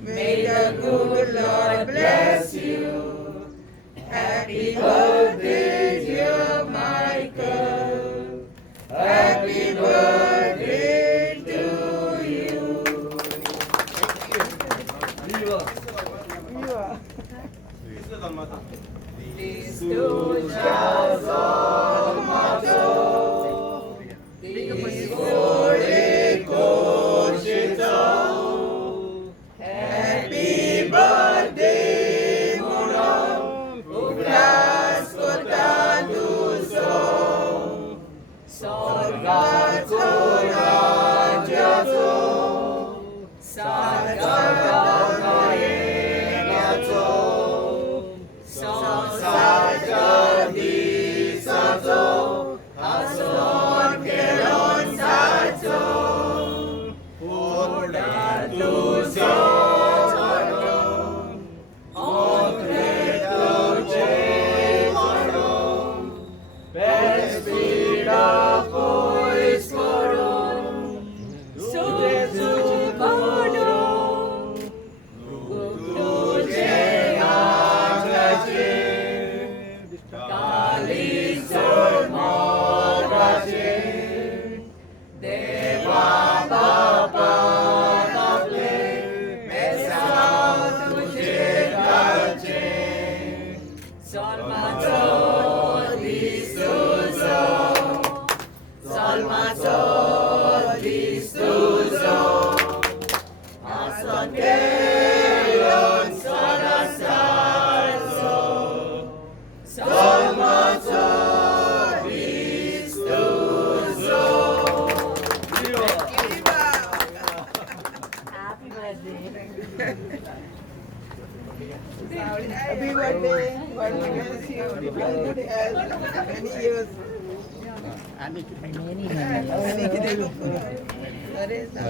May the good Lord bless you. Happy birthday, dear Michael. Happy birthday to you. Studios Mato, Discole Cochito. Happy birthday, Mono, Uglas Kotanduso. Sorgato Rajato, Sargata Gayegato, Saja di Sato, Ason Kelon Sato, Oda tu Sato, Andre tu Jemano, Pespira pois coro, Sudetu Kodo, Guptu Jehagaje, Kali Sormogaje, Deva Bapa Taple, Mesa Tuje Gaje, Solmato Distuzo, Solmato Distuzo, Ason Keyon Sarasarzo, Solmato Distuzo. Happy birthday. Happy birthday. God bless you. Good health. Many years.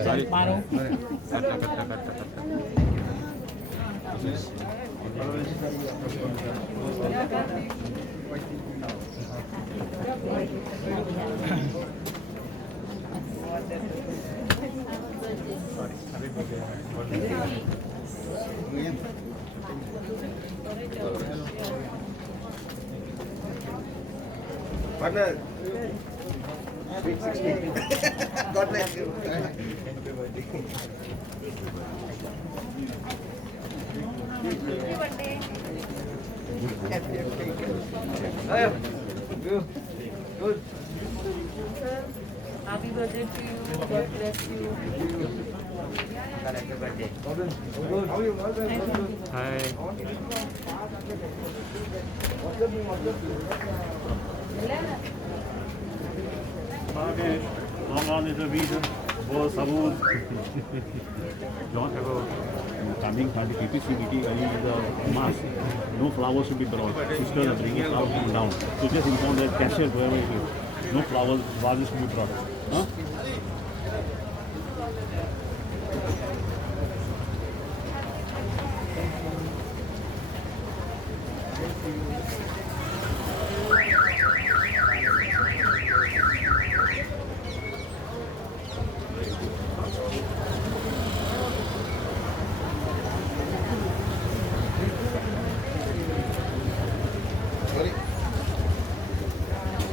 Sorry. Partner. Sweet 16. God bless you. Good. Good. Happy birthday to you. God bless you. Happy birthday. Hi. Magesh, Ramadan is a reason for Sabur. Don't have a coming party, PPC meeting, is a mass. No flowers should be brought. Sisters are bringing flowers down. So just inform that cashier, whoever it is, no flowers, vases should be brought. Huh?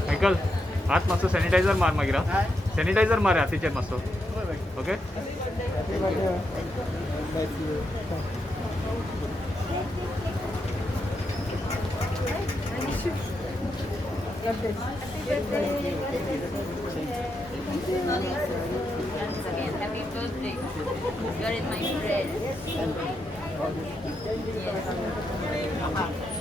Michael, हात मस्त sanitiser मार मागीर sanitiser मार हातीचेर मस्त okay Happy birthday. You're in my friend. Yes.